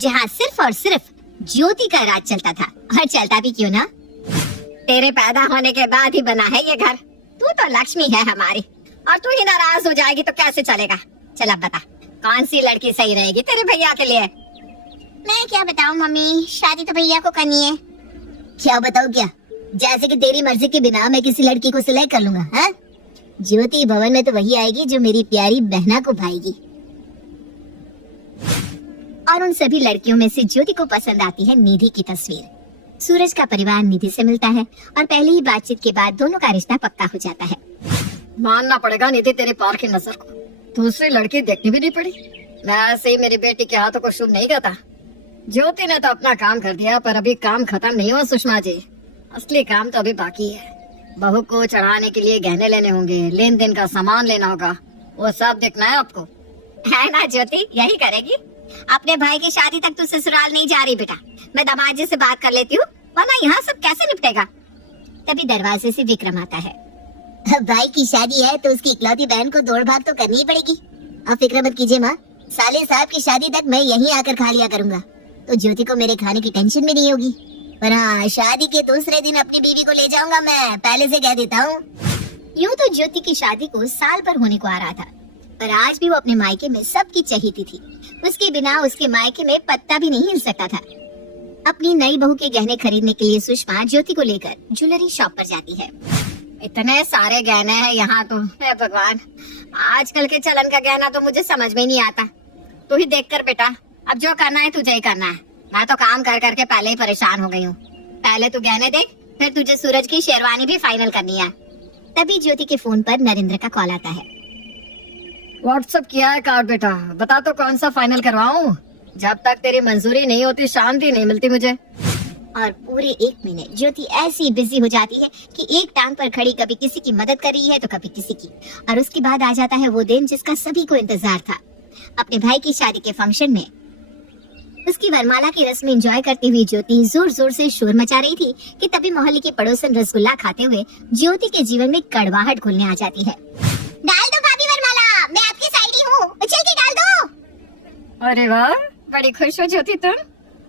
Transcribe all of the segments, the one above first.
जहाँ सिर्फ और सिर्फ ज्योति का राज चलता था, और चलता भी क्यों ना। तेरे पैदा होने के बाद ही बना है ये घर। तू तो लक्ष्मी है हमारी, और तू ही नाराज हो जाएगी तो कैसे चलेगा। चल अब बता, कौन सी लड़की सही रहेगी तेरे भैया के लिए। मैं क्या बताऊं मम्मी, शादी तो भैया को करनी है। क्या बताऊं क्या? जैसे कि तेरी मर्जी के बिना मैं किसी लड़की को सिलेक्ट कर लूंगा। हाँ, ज्योति भवन में तो वही आएगी जो मेरी प्यारी बहना को भाएगी। और उन सभी लड़कियों में से ज्योति को पसंद आती है निधि की तस्वीर। सूरज का परिवार निधि से मिलता है और पहले ही बातचीत के बाद दोनों का रिश्ता पक्का हो जाता है। मानना पड़ेगा निधि, तेरे पार की नजर को दूसरी लड़की देखनी भी नहीं पड़ी। मैं ऐसे ही मेरी बेटी के हाथों को शुभ नहीं करता। ज्योति ने तो अपना काम कर दिया, पर अभी काम खत्म नहीं हुआ सुषमा जी। असली काम तो अभी बाकी है। बहू को चढ़ाने के लिए गहने लेने होंगे, लेन देन का सामान लेना होगा, वो सब देखना है आपको। है ना ज्योति, यही करेगी। अपने भाई की शादी तक तू ससुराल नहीं जा रही बेटा। मैं दामाद जी से बात कर लेती हूँ, वरना यहाँ सब कैसे निपटेगा। तभी दरवाजे से विक्रम आता है। भाई की शादी है तो उसकी इकलौती बहन को दौड़ भाग तो करनी ही पड़ेगी। अब फिक्र मत कीजिए माँ, साले साहब की शादी तक मैं यहीं आकर खा लिया करूंगा, तो ज्योति को मेरे खाने की टेंशन भी नहीं होगी। पर हाँ, शादी के दूसरे दिन अपनी बीवी को ले जाऊंगा, मैं पहले से कह देता हूँ। यूँ तो ज्योति की शादी को साल भर होने को आ रहा था, पर आज भी वो अपने मायके में सबकी चहेती थी। उसके बिना उसके मायके में पत्ता भी नहीं हिल सकता था। अपनी नई बहू के गहने खरीदने के लिए सुषमा ज्योति को लेकर ज्वेलरी शॉप पर जाती है। इतने सारे गहने हैं यहाँ तो, हे भगवान, आजकल के चलन का गहना तो मुझे समझ में नहीं आता। तू ही देख कर बेटा, अब जो करना है तुझे ही करना है। मैं तो काम कर करके पहले ही परेशान हो गई हूँ। पहले तू गहने देख, फिर तुझे सूरज की शेरवानी भी फाइनल करनी है। तभी ज्योति के फोन पर नरेंद्र का कॉल आता है। व्हाट्सएप किया है कार्ड बेटा, बता तो कौन सा फाइनल करवाऊं। जब तक तेरी मंजूरी नहीं होती शांति नहीं मिलती मुझे। और पूरे 1 महीने ज्योति ऐसी बिजी हो जाती है कि एक टांग पर खड़ी कभी किसी की मदद कर रही है तो कभी किसी की। और उसके बाद आ जाता है वो दिन जिसका सभी को इंतजार था। अपने भाई की शादी के फंक्शन में उसकी वरमाला की रस्म एंजॉय करती हुई ज्योति जोर जोर से शोर मचा रही थी कि तभी मोहल्ले की पड़ोसन रसगुल्ला खाते हुए ज्योति के जीवन में कड़वाहट घुलने आ जाती है। डाल दो भाभी वरमाला, मैं आपकी साइड ही हूँ, उछल के डाल दो। अरे वाह, बड़ी खुश हो ज्योति तुम।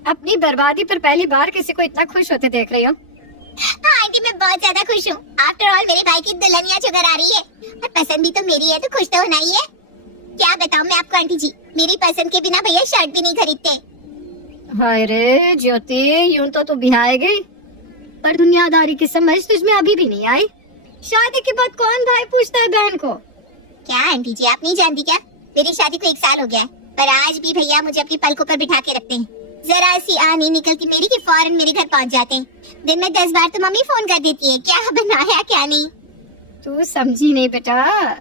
अपनी बर्बादी पर पहली बार किसी को इतना खुश होते देख रही हो। हाँ आंटी, मैं बहुत ज्यादा खुश हूँ। आफ्टर ऑल मेरे भाई की दुल्हनिया चुगर आ रही है, और पसंद भी तो मेरी है, तो खुश तो होना ही है। क्या बताऊँ मैं आपको आंटी जी, मेरी पसंद के बिना भैया शर्ट भी नहीं खरीदते। हाय रे ज्योति, यूं तो तू बिहाए गई, पर दुनियादारी की समझ तुझमें अभी भी नहीं आई। शादी के बाद कौन भाई पूछता है बहन को। क्या आंटी जी, आप नहीं जानती क्या? मेरी शादी को 1 साल हो गया है, पर आज भी भैया मुझे अपनी पलकों पर बिठा के रखते हैं। जरा सी आ नहीं निकलती मेरी कि फौरन मेरे घर पहुंच जाते हैं। दिन में 10 बार तो मम्मी फोन कर देती है, क्या बनाया क्या नहीं। तू समझी नहीं बेटा,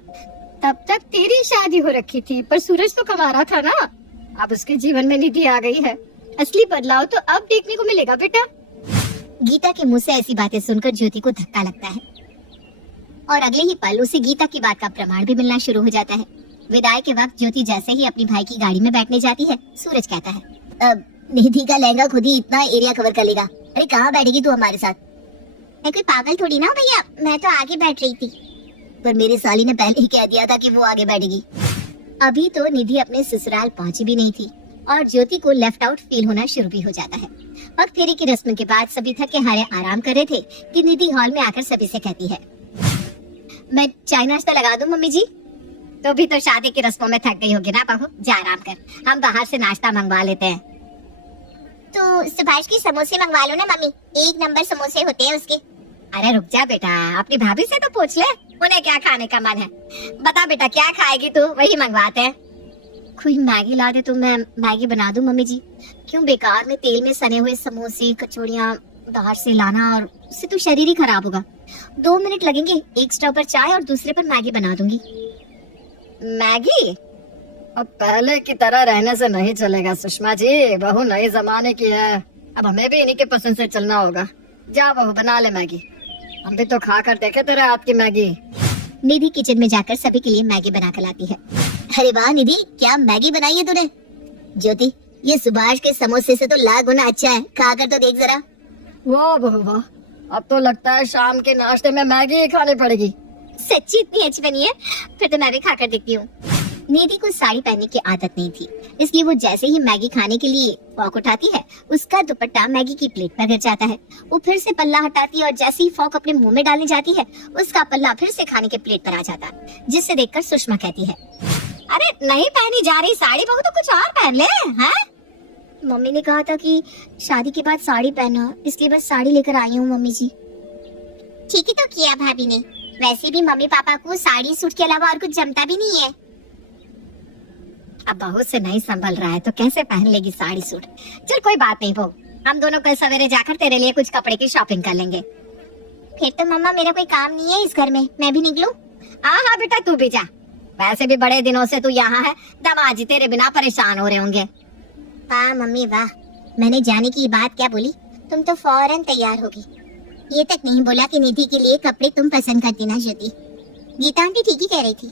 तब तक तेरी शादी हो रखी थी, पर सूरज तो कमा रहा था ना। अब उसके जीवन में निधि आ गई है, असली बदलाव तो अब देखने को मिलेगा बेटा। गीता के मुंह से ऐसी बातें सुनकर ज्योति को धक्का लगता है, और अगले ही पल उसे गीता की बात का प्रमाण भी मिलना शुरू हो जाता है। विदाई के वक्त ज्योति जैसे ही अपनी भाई की गाड़ी में बैठने जाती है, सूरज कहता है, अब निधि का लहंगा खुद ही इतना एरिया कवर कर लेगा। अरे कहाँ बैठेगी तू हमारे साथ? मैं कोई पागल थोड़ी ना भैया, मैं तो आगे बैठ रही थी। पर मेरी साली ने पहले ही कह दिया था कि वो आगे बैठेगी। अभी तो निधि अपने ससुराल पहुंची भी नहीं थी, और ज्योति को लेफ्ट आउट फील होना शुरू भी हो जाता है। वक्त फेरी की रस्म के बाद सभी थके हारे आराम कर रहे थे कि निधि हॉल में आकर सभी से कहती है, मैं चाय नाश्ता लगा दूं मम्मी जी? तो भी तो शादी की रस्मों में थक गई होगी ना बहू, जा आराम कर, हम बाहर से नाश्ता मंगवा लेते हैं। तो सुभाष की समोसे मंगवा लो ना मम्मी, 1 नंबर समोसे होते हैं उसके। अरे रुक जा बेटा, अपनी भाभी से तो पूछ ले उन्हें क्या खाने का मन है। बता बेटा क्या खाएगी तू, वही मंगवाते हैं। कोई मैगी ला दे तो मैं मैगी बना दूं मम्मी जी। क्यों बेकार में तेल में सने हुए समोसे कचौड़ियाँ बाहर से लाना, और उससे तो शरीर ही खराब होगा। 2 मिनट लगेंगे, एक स्टोव पर चाय और दूसरे पर मैगी बना दूंगी। मैगी? अब पहले की तरह रहने से नहीं चलेगा सुषमा जी, बहू नए जमाने की है। अब हमें भी इन्हीं के पसंद से चलना होगा। जा बहू बना ले मैगी, हम भी तो खा कर देखे तेरे हाथ की मैगी। निधि किचन में जाकर सभी के लिए मैगी बना कर लाती है। अरे वाह निधि, क्या मैगी बनाई है तूने? ज्योति, ये सुभाष के समोसे से तो लाख गुना अच्छा है, खा कर तो देख जरा। वाह बहू वाह, अब तो लगता है शाम के नाश्ते में मैगी ही खानी पड़ेगी। सच्ची इतनी अच्छी बनी है? फिर तो मैं भी खा कर देखती हूँ। निधि को साड़ी पहनने की आदत नहीं थी, इसलिए वो जैसे ही मैगी खाने के लिए फॉक उठाती है, उसका दुपट्टा मैगी की प्लेट पर गिर जाता है। वो फिर से पल्ला हटाती है और जैसे ही फॉक अपने मुंह में डालने जाती है, उसका पल्ला फिर से खाने के प्लेट पर आ जाता है, जिससे देखकर सुषमा कहती है, अरे नहीं पहनी जा रही साड़ी बहू तो कुछ और पहन ले। हैं? मम्मी ने कहा था कि शादी के बाद साड़ी पहना, इसलिए बस साड़ी लेकर आई हूँ मम्मी जी। ठीक ही तो किया भाभी ने, वैसे भी मम्मी पापा को साड़ी सूट के अलावा और कुछ जमता भी नहीं है। अब बहू से नहीं संभल रहा है तो कैसे पहन लेगी साड़ी सूट। चल कोई बात नहीं बहू, हम दोनों कल सवेरे जाकर तेरे लिए कुछ कपड़े की शॉपिंग कर लेंगे। फिर तो मम्मा मेरा कोई काम नहीं है इस घर में, मैं भी निकलूं? हाँ हाँ बेटा तू भी जा, वैसे भी बड़े दिनों से तू यहाँ है, दामाद जी तेरे बिना परेशान हो रहे होंगे। वाह मम्मी वाह, मैंने जाने की बात क्या बोली, तुम तो फौरन तैयार होगी। ये तक नहीं बोला कि निधि के लिए कपड़े तुम पसंद करती ना ज्योति। गीता आंटी ठीक ही कह रही थी,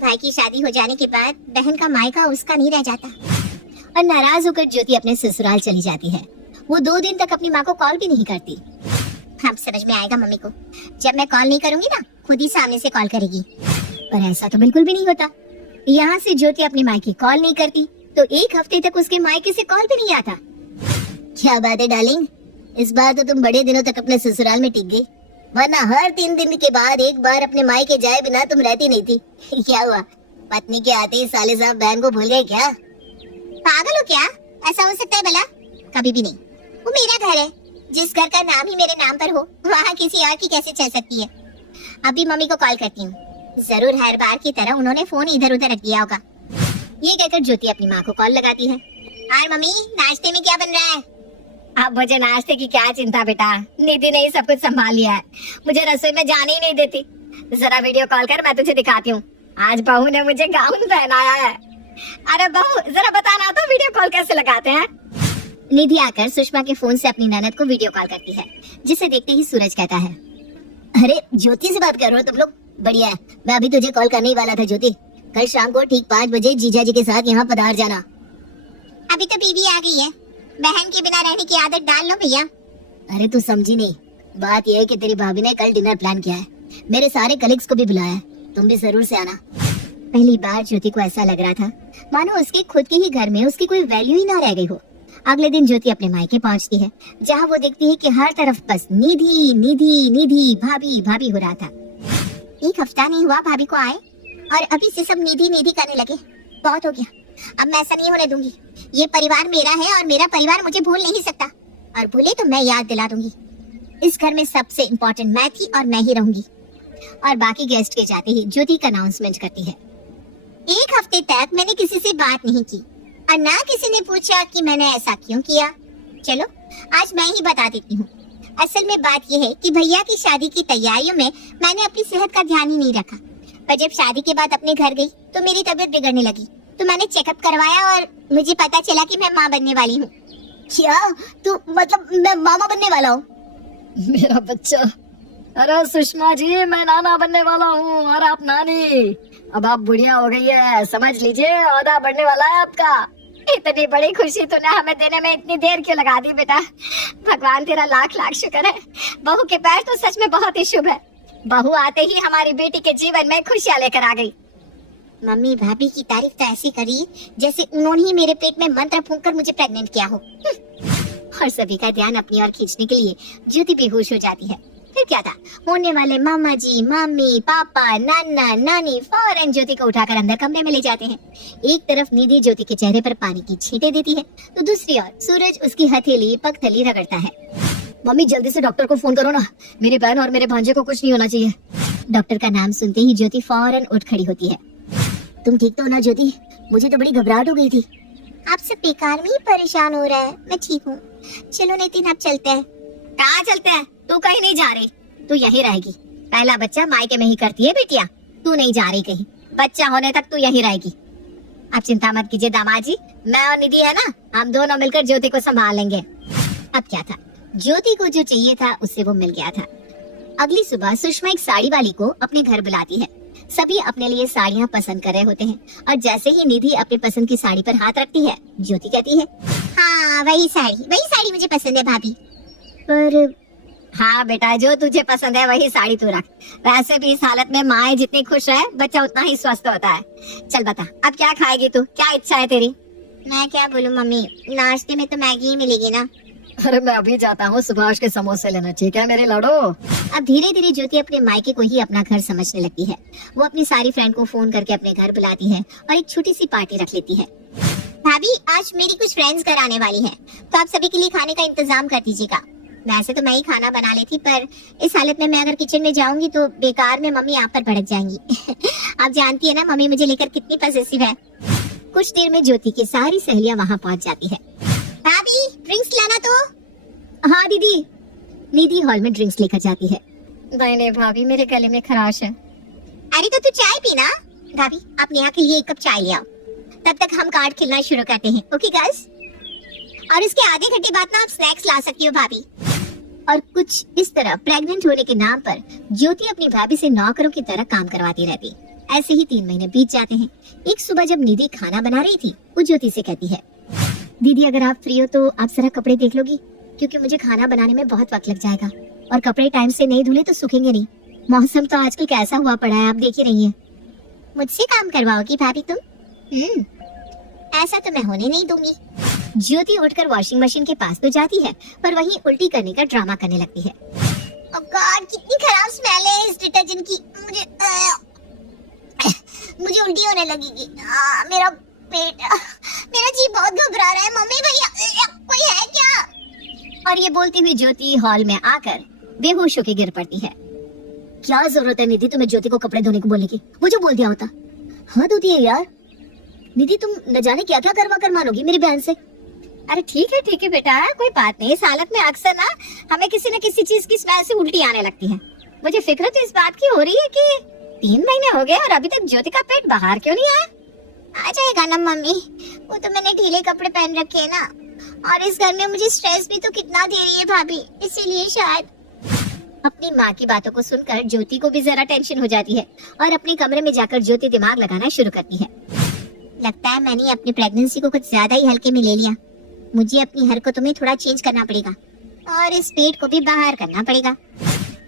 भाई की शादी हो जाने के बाद बहन का मायका उसका नहीं रह जाता। और नाराज होकर ज्योति अपने ससुराल चली जाती है। वो 2 दिन तक अपनी माँ को कॉल भी नहीं करती। अब समझ में आएगा मम्मी को, जब मैं कॉल नहीं करूंगी ना, खुद ही सामने से कॉल करेगी। पर ऐसा तो बिल्कुल भी नहीं होता। यहाँ से ज्योति अपनी माँ की कॉल नहीं करती तो 1 हफ्ते तक उसके मायके से कॉल भी नहीं आता। क्या बात है डार्लिंग, इस बार तो तुम बड़े दिनों तक अपने ससुराल में टिक गई, वरना हर 3 दिन के बाद एक बार अपने मायके जाए बिना तुम रहती नहीं थी। क्या हुआ, पत्नी के आते ही साले साहब बहन को भूल गए क्या? पागल हो क्या, ऐसा हो सकता है भला? कभी भी नहीं। वो मेरा घर है, जिस घर का नाम ही मेरे नाम पर हो वहाँ किसी और की कैसे चल सकती है। अभी मम्मी को कॉल करती हूँ, जरूर हर बार की तरह उन्होंने फोन इधर उधर रख दिया होगा। ये कहकर ज्योति अपनी माँ को कॉल लगाती है। हाय मम्मी, नाश्ते में क्या बन रहा है? अब मुझे नाश्ते की क्या चिंता बेटा, निधि ने ही सब कुछ संभाल लिया है, मुझे रसोई में जाने ही नहीं देती। जरा वीडियो कॉल कर, मैं तुझे दिखाती हूँ। आज बहू ने मुझे गाउन पहनाया है। अरे बहू जरा बताना तो वीडियो कॉल कैसे लगाते हैं? निधि आकर सुषमा के फोन से अपनी ननद को वीडियो कॉल करती है, जिसे देखते ही सूरज कहता है, अरे ज्योति से बात कर रहे हो तुम लोग? बढ़िया है, मैं अभी तुझे कॉल करने ही वाला था ज्योति। कल शाम को ठीक 5 बजे जीजा जी के साथ यहाँ पधार जाना। अभी तो बीवी आ गई है, बहन के बिना रहने की आदत डाल लो भैया। अरे तू समझी नहीं, बात यह है कि तेरी भाभी ने कल डिनर प्लान किया है, मेरे सारे कलीग्स को भी बुलाया है, तुम भी जरूर से आना। पहली बार ज्योति को ऐसा लग रहा था मानो उसके खुद के ही घर में उसकी कोई वैल्यू ही ना रह गई हो। अगले दिन ज्योति अपने मायके पहुंचती है, जहाँ वो देखती है कि हर तरफ बस निधि निधि निधि भाभी भाभी हो रहा था। 1 हफ्ता नहीं हुआ भाभी को आए और अभी से सब निधि निधि करने लगे। बहुत हो गया, अब मैं ऐसा नहीं होने दूंगी। ये परिवार मेरा है और मेरा परिवार मुझे भूल नहीं सकता, और भूले तो मैं याद दिला दूंगी। इस घर में सबसे इम्पोर्टेंट मैं थी और मैं ही रहूंगी। और बाकी गेस्ट के जाते ही ज्योति का अनाउंसमेंट करती है, 1 हफ्ते तक मैंने किसी से बात नहीं की और ना किसी ने पूछा कि मैंने ऐसा क्यों किया। चलो आज मैं ही बता देती हूँ। असल में बात यह है कि भैया की शादी की तैयारियों में मैंने अपनी सेहत का ध्यान ही नहीं रखा, पर जब शादी के बाद अपने घर गई तो मेरी तबीयत बिगड़ने लगी, तो मैंने चेकअप करवाया और मुझे पता चला कि मैं माँ बनने वाली हूँ। क्या तू मतलब मैं मामा बनने वाला हूँ? मेरा बच्चा, अरे सुषमा जी मैं नाना बनने वाला हूँ और आप नानी। अब आप बुढ़िया हो गई है, समझ लीजिए औदा बढ़ने वाला है आपका। इतनी बड़ी खुशी तूने हमें देने में इतनी देर क्यों लगा दी बेटा? भगवान तेरा लाख लाख शुक्र है, बहू के पैर तो सच में बहुत ही शुभ है। बहू आते ही हमारी बेटी के जीवन में खुशियाँ लेकर आ गई। मम्मी भाभी की तारीफ तो ऐसी करी जैसे उन्होंने ही मेरे पेट में मंत्र फूंक कर मुझे प्रेग्नेंट किया हो। और सभी का ध्यान अपनी ओर खींचने के लिए ज्योति बेहोश हो जाती है। फिर क्या था, होने वाले मामा जी मम्मी पापा नाना नानी फौरन ज्योति को उठाकर अंदर कमरे में ले जाते हैं। एक तरफ निधि ज्योति के चेहरे पर पानी की छींटे देती है तो दूसरी ओर सूरज उसकी हथेली पगथली रगड़ता है। मम्मी जल्दी से डॉक्टर को फोन करो ना, मेरी बहन और मेरे भांजे को कुछ नहीं होना चाहिए। डॉक्टर का नाम सुनते ही ज्योति फौरन उठ खड़ी होती है। तुम ठीक तो हो ना ज्योति? मुझे तो बड़ी घबराहट हो गई थी। आप सब बेकार में ही परेशान हो रहा है, मैं ठीक हूँ। चलो नितिन अब चलते हैं। कहाँ चलते हैं? तू कहीं नहीं जा रही, तू यहीं रहेगी। पहला बच्चा मायके में ही करती है बेटिया, तू नहीं जा रही कहीं। बच्चा होने तक तू यहीं रहेगी। अब चिंता मत कीजिए दामाद जी, मैं और निधि है ना, हम दोनों मिलकर ज्योति को संभाल लेंगे। अब क्या था, ज्योति को जो चाहिए था उससे वो मिल गया था। अगली सुबह सुषमा एक साड़ी वाली को अपने घर बुलाती है। सभी अपने लिए साड़ियाँ पसंद कर रहे होते हैं और जैसे ही निधि अपनी पसंद की साड़ी पर हाथ रखती है, ज्योति कहती है, हाँ वही साड़ी मुझे पसंद है भाभी। पर हाँ बेटा, जो तुझे पसंद है वही साड़ी तू रख। वैसे भी इस हालत में माँ जितनी खुश है बच्चा उतना ही स्वस्थ होता है। चल बता, अब क्या खाएगी तू, क्या इच्छा है तेरी? मैं क्या बोलूं मम्मी, नाश्ते में तो मैगी ही मिलेगी ना। अरे मैं अभी जाता हूँ सुभाष के समोसे लेना, ठीक है मेरे लाडो। अब धीरे धीरे ज्योति अपने मायके को ही अपना घर समझने लगती है। वो अपनी सारी फ्रेंड को फोन करके अपने घर बुलाती है और एक छोटी सी पार्टी रख लेती है। भाभी, आज मेरी कुछ फ्रेंड्स घर आने वाली हैं, तो आप सभी के लिए खाने का इंतजाम कर दीजिएगा। वैसे तो मैं ही खाना बना लेती, पर इस हालत में मैं अगर किचन में जाऊंगी तो बेकार में मम्मी आप पर भड़क जाएंगी। आप जानती है ना मम्मी मुझे लेकर कितनी पॉसेसिव है। कुछ देर में ज्योति की सारी सहेलियां वहाँ पहुँच जाती है। भाभी, ड्रिंक्स लाना तो। हाँ दीदी। निधि हॉल में ड्रिंक्स लेकर जाती है। नहीं नहीं भाभी, मेरे गले में खराश है। अरे तो तू चाय पीना। भाभी, आप नेहा के लिए एक कप चाय ले आओ, तब तक हम कार्ड खेलना शुरू करते हैं। Okay girls? और इसके आधे घंटे बाद ना आप स्नैक्स ला सकती हो भाभी। और कुछ इस तरह प्रेग्नेंट होने के नाम पर ज्योति अपनी भाभी से नौकरों की तरह काम करवाती रहती। ऐसे ही 3 महीने बीत जाते हैं। एक सुबह जब निधि खाना बना रही थी, वो ज्योति से कहती है, दीदी अगर आप फ्री हो तो आप जरा कपड़े देख लोगी, क्योंकि मुझे खाना बनाने में बहुत वक्त लग जाएगा और कपड़े टाइम से नहीं धुले तो सूखेंगे नहीं। मौसम तो आजकल कैसा हुआ पड़ा है, आप देख ही रही हैं। मुझसे काम करवाओगी भाभी तुम? ऐसा तो मैं होने नहीं दूंगी। ज्योति उठकर वॉशिंग मशीन के पास तो जाती है, पर वहीं उल्टी करने का ड्रामा करने लगती है। ओह गॉड, कितनी खराब स्मेल है इस डिटर्जेंट की। मुझे उल्टी होने लगेगी। मेरा पेट, मेरा जी बहुत घबरा रहा है। मम्मी भैया, कोई है क्या? और ये बोलती हुई ज्योति हॉल में आकर बेहोश होकर गिर पड़ती है। क्या जरूरत है निधि तुम्हें ज्योति को कपड़े धोने को बोलने की? वो जो बोल दिया होता। हाँ होती है यार। निधि तुम न जाने क्या क्या करवा कर मानोगी मेरी बहन से। अरे ठीक है बेटा, कोई बात नहीं। इस हालत में अक्सर ना हमें किसी न किसी चीज की स्मेल से उल्टी आने लगती है। मुझे फिक्र तो इस बात की हो रही है कि 3 महीने हो गए और अभी तक ज्योति का पेट बाहर क्यों नहीं आया? आ जाएगा ना मम्मी, वो तो मैंने ढीले कपड़े पहन रखे हैं ना, और इस घर में मुझे स्ट्रेस भी तो कितना दे रही है भाभी, इसीलिए शायद। अपनी माँ की बातों को सुनकर ज्योति को भी जरा टेंशन हो जाती है और अपने कमरे में जाकर ज्योति दिमाग लगाना शुरू करती है। लगता है मैंने अपनी प्रेगनेंसी को कुछ ज्यादा ही हल्के में ले लिया। मुझे अपनी हरकतों में थोड़ा चेंज करना पड़ेगा और इस पेट को भी बाहर करना पड़ेगा।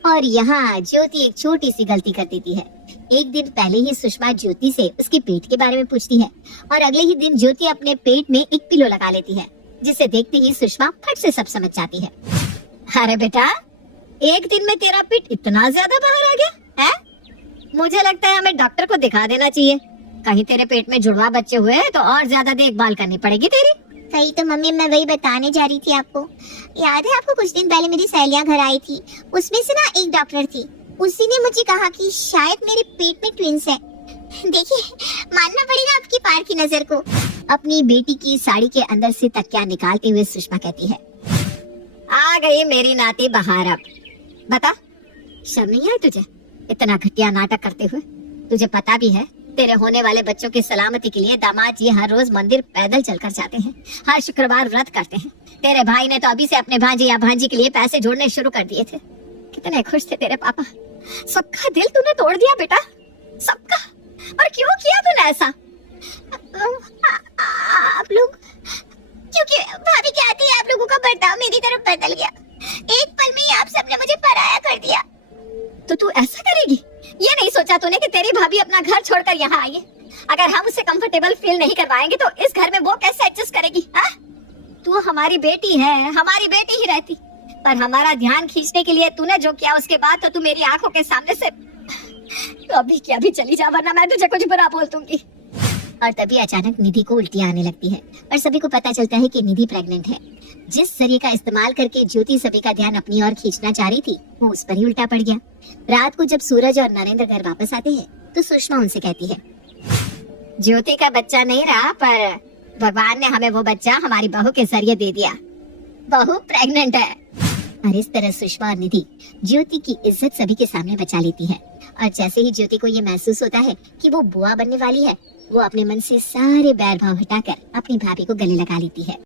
और यहाँ ज्योति एक छोटी सी गलती कर देती है। एक दिन पहले ही सुषमा ज्योति से उसके पेट के बारे में पूछती है और अगले ही दिन ज्योति अपने पेट में एक पिलो लगा लेती है, जिसे देखते ही सुषमा फट से सब समझ जाती है। अरे बेटा, एक दिन में तेरा पेट इतना ज्यादा बाहर आ गया है? मुझे लगता है हमें डॉक्टर को दिखा देना चाहिए। कहीं तेरे पेट में जुड़वा बच्चे हुए तो और ज्यादा देखभाल करनी पड़ेगी तेरी। सही तो मम्मी, मैं वही बताने जा रही थी आपको। याद है आपको कुछ दिन पहले मेरी सहेलियां घर आई थी, उसमें से ना एक डॉक्टर थी, उसी ने मुझे कहा कि शायद मेरे पेट में ट्विंस है। देखिए, मानना पड़ेगा आपकी पार की नजर को। अपनी बेटी की साड़ी के अंदर से तकिया निकालते हुए सुषमा कहती है, आ गई मेरी नाती बाहर। अब बता, शर्म नहीं आई तुझे इतना घटिया नाटक करते हुए? तुझे पता भी है तेरे होने वाले बच्चों की सलामती के लिए दामाद जी हर रोज मंदिर पैदल चलकर जाते हैं, हर शुक्रवार व्रत करते हैं। तेरे भाई ने तो अभी से अपने भांजे या भांजी के लिए पैसे जोड़ने शुरू कर दिए थे। कितने खुश थे तेरे पापा। सबका दिल तूने तोड़ दिया बेटा, सबका। और क्यों किया तूने ऐसा? आप लोग, क्योंकि भाभी कहती है आप लोगों का बर्ताव मेरी तरफ बदल गया। एक पल में ही आप सबने मुझे पराया कर दिया। तो तू ऐसा करेगी? ये नहीं सोचा तूने कि तेरी भाभी अपना घर छोड़कर यहाँ आई है? अगर हम उसे कंफर्टेबल फील नहीं करवाएंगे तो इस घर में वो कैसे एडजस्ट करेगी? हाँ? तू हमारी बेटी है, हमारी बेटी ही रहती, पर हमारा ध्यान खींचने के लिए तूने जो किया उसके बाद तो तू मेरी आंखों के सामने से अभी की अभी चली जा, वरना मैं तुझे कुछ बुरा बोल दूंगी। और तभी अचानक निधि को उल्टी आने लगती है और सभी को पता चलता है कि निधि प्रेग्नेंट है। जिस जरिए का इस्तेमाल करके ज्योति सभी का ध्यान अपनी ओर खींचना चाह रही थी, वो उस पर ही उल्टा पड़ गया। रात को जब सूरज और नरेंद्र घर वापस आते हैं तो सुषमा उनसे कहती है, ज्योति का बच्चा नहीं रहा, पर भगवान ने हमें वो बच्चा हमारी बहू के जरिए दे दिया। बहू प्रेग्नेंट है। और इस तरह सुषमा और निधि ज्योति की इज्जत सभी के सामने बचा लेती है। और जैसे ही ज्योति को ये महसूस होता है कि वो बुआ बनने वाली है, वो अपने मन से सारे बैर भाव हटाकर अपनी भाभी को गले लगा लेती है।